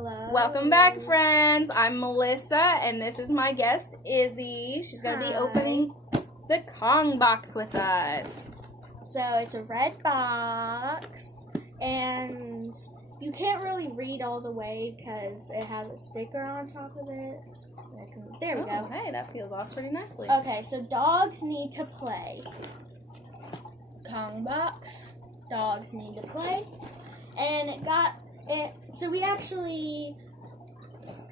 Hello. Welcome back, friends. I'm Melissa, and this is my guest, Izzy. She's going to be opening the Kongbox with us. So it's a red box, and you can't really read all the way because it has a sticker on top of it. There we go. Hey, that peels off pretty nicely. Okay, so dogs need to play. Kongbox, dogs need to play. And so we actually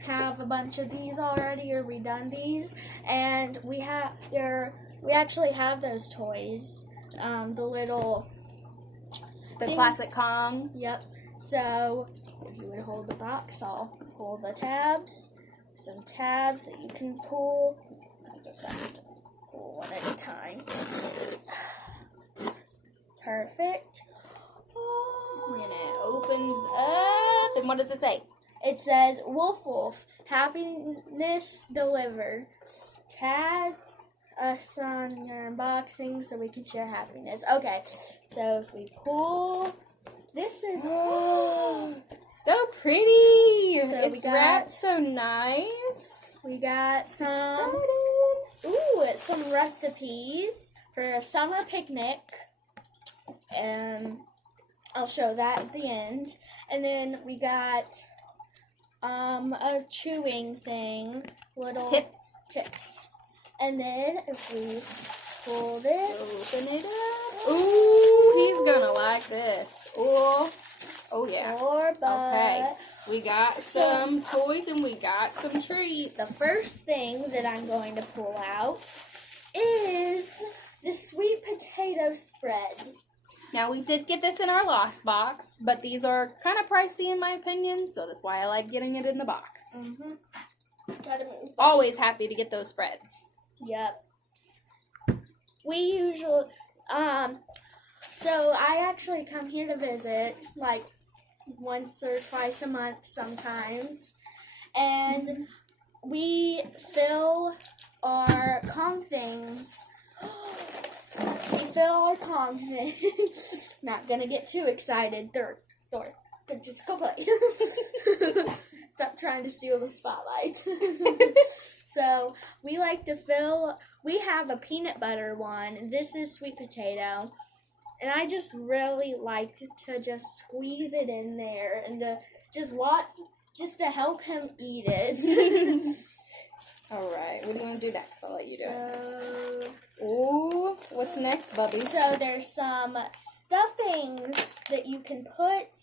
have a bunch of these already, or we done these, and we actually have those toys. The classic Kong. Yep. So if you would hold the box, I'll pull the tabs. Some tabs that you can pull. I just have to pull one at a time. Perfect. And it opens up. And what does it say? It says, Wolf Wolf, happiness delivered. Tag us on your unboxing so we can share happiness. Okay, so if we pull, this is... so pretty. So it's wrapped so nice. We got some recipes for a summer picnic. And I'll show that at the end. And then we got a chewing thing, little tips. And then if we pull this, open it up. Ooh, he's gonna like this. Ooh, oh yeah. Okay, we got some toys and we got some treats. The first thing that I'm going to pull out is the sweet potato spread. Now, we did get this in our lost box, but these are kind of pricey in my opinion, so that's why I like getting it in the box. Gotta move. Always happy to get those spreads. Yep. We usually, so I actually come here to visit, like, once or twice a month sometimes, and we fill our Kong things. Not gonna get too excited. Thor, just go play. Stop trying to steal the spotlight. So we like to fill. We have a peanut butter one. This is sweet potato, and I just really like to just squeeze it in there and to just watch, just to help him eat it. All right, what do you want to do next? I'll let you do it. Ooh, what's next, Bubby? So there's some stuffings that you can put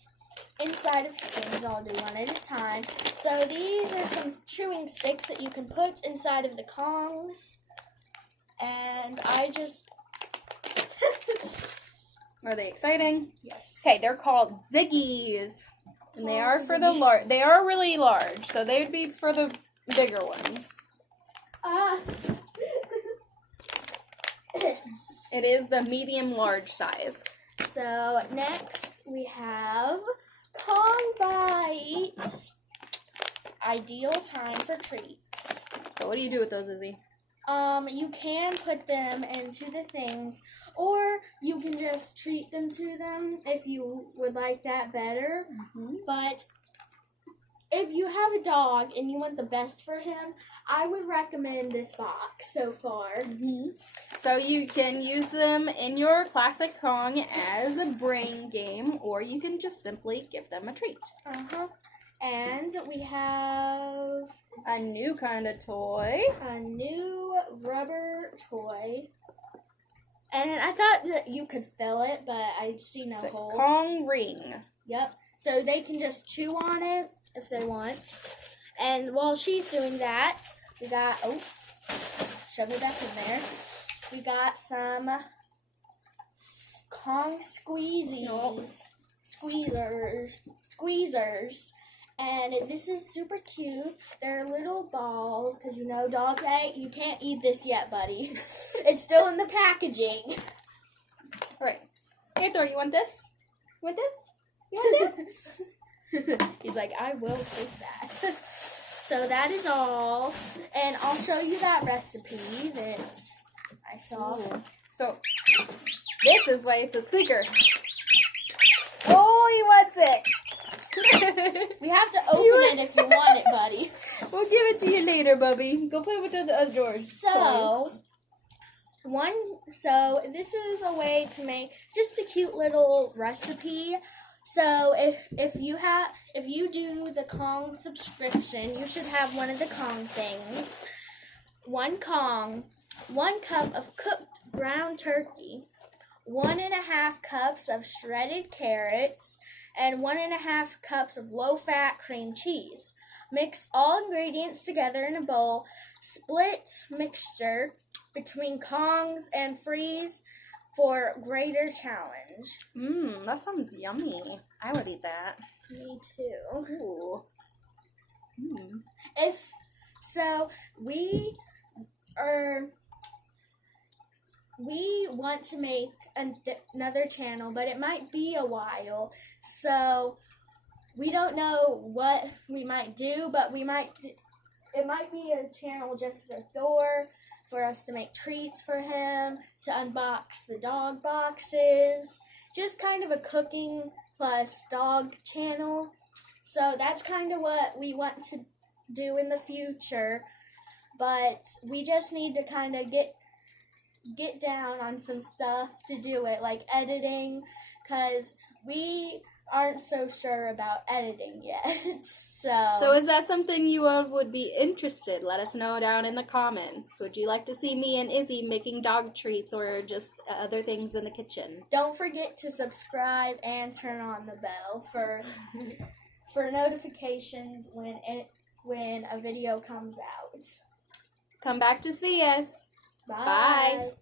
inside of things. I'll do one at a time. So these are some chewing sticks that you can put inside of the Kongs. And I just... Are they exciting? Yes. Okay, they're called Ziggies. And they are for the large. They are really large, so they would be for the bigger ones. It is the medium-large size. So next we have Kong Bites. Ideal time for treats. So what do you do with those, Izzy? You can put them into the things, or you can just treat them to them if you would like that better. But if you have a dog and you want the best for him, I would recommend this box so far. So you can use them in your classic Kong as a brain game, or you can just simply give them a treat. And we have a new kind of toy. A new rubber toy. And I thought that you could fill it, but I see no hole. Kong ring. Yep. So they can just chew on it if they want. And while she's doing that, we got, shove it back in there. We got some Kong squeezers. And this is super cute. They're little balls, because you know, dogs, you can't eat this yet, buddy. It's still in the packaging. All right. Hey, Thor, you want this? You want this? You want this? He's like, I will take that. So that is all. And I'll show you that recipe that I saw. So this is why it's a squeaker. Oh, he wants it. We have to open it if you want it, buddy. We'll give it to you later, Bubby. Go play with the other drawers. So this is a way to make just a cute little recipe. So if you do the Kong subscription, you should have one of the Kong things. 1 Kong, 1 cup of cooked ground turkey, 1.5 cups of shredded carrots, and 1.5 cups of low-fat cream cheese. Mix all ingredients together in a bowl. Split mixture between Kongs and freeze for greater challenge. That sounds yummy. I would eat that. Me too. Ooh. We want to make another channel, but it might be a while. So we don't know what we might do, but it might be a channel just for Thor, for us to make treats for him, to unbox the dog boxes, just kind of a cooking plus dog channel. So that's kind of what we want to do in the future, but we just need to kind of get down on some stuff to do it, like editing, because we aren't so sure about editing yet. So is that something you would be interested? Let us know down in the comments. Would you like to see me and Izzy making dog treats or just other things in the kitchen? Don't forget to subscribe and turn on the bell for notifications when a video comes out. Come back to see us. Bye. Bye.